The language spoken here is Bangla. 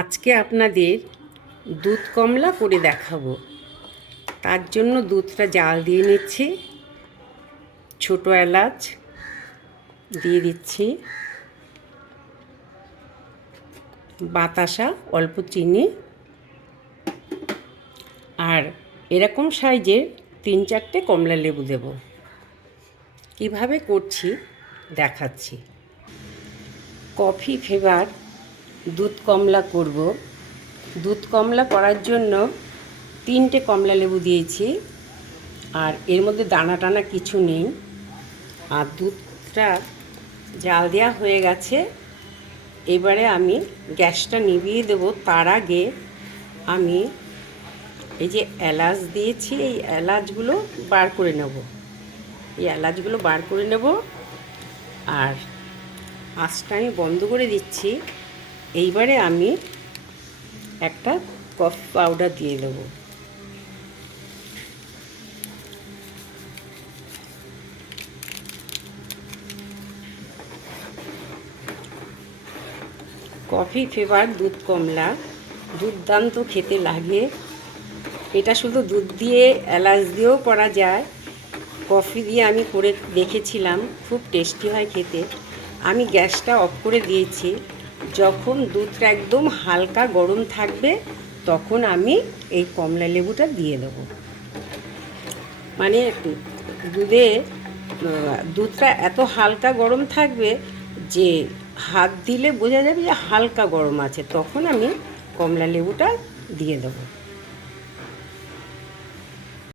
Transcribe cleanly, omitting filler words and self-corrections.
আজকে আপনাদের দুধ কমলা করে দেখাবো। তার জন্য দুধটা জাল দিয়ে নিচ্ছি। ছোটো এলাচ দিয়ে দিচ্ছি, বাতাসা, অল্প চিনি, আর এরকম সাইজের 3-4টে কমলা লেবু দেব। কীভাবে করছি দেখাচ্ছি। কফি ফ্লেভার দুধ কমলা করব। দুধ কমলা করার জন্য 3টে কমলা লেবু দিয়েছি, আর এর মধ্যে দানা টানা কিছু নেই। আর দুধটা জাল দেওয়া হয়ে গেছে। এবারে আমি গ্যাসটা নিভিয়ে দেব। তার আগে আমি এই যে এলাচ দিয়েছি, এই এলাচগুলো বার করে নেব। আর আঁচটা আমি বন্ধ করে দিচ্ছি। এইবারে আমি একটা কফি পাউডার দিয়ে দেবো। কফি ফ্লেভার দুধ কমলা দুর্দান্ত খেতে লাগে। এটা শুধু দুধ দিয়ে এলাচ দিয়েও করা যায়। কফি দিয়ে আমি করে দেখেছিলাম, খুব টেস্টি হয় খেতে। আমি গ্যাসটা অফ করে দিয়েছি। যখন দুধটা একদম হালকা গরম থাকবে তখন আমি এই কমলা লেবুটা দিয়ে দেবো। মানে দুধটা এত হালকা গরম থাকবে যে হাত দিলে বোঝা যাবে যে হালকা গরম আছে, তখন আমি কমলা লেবুটা দিয়ে দেবো।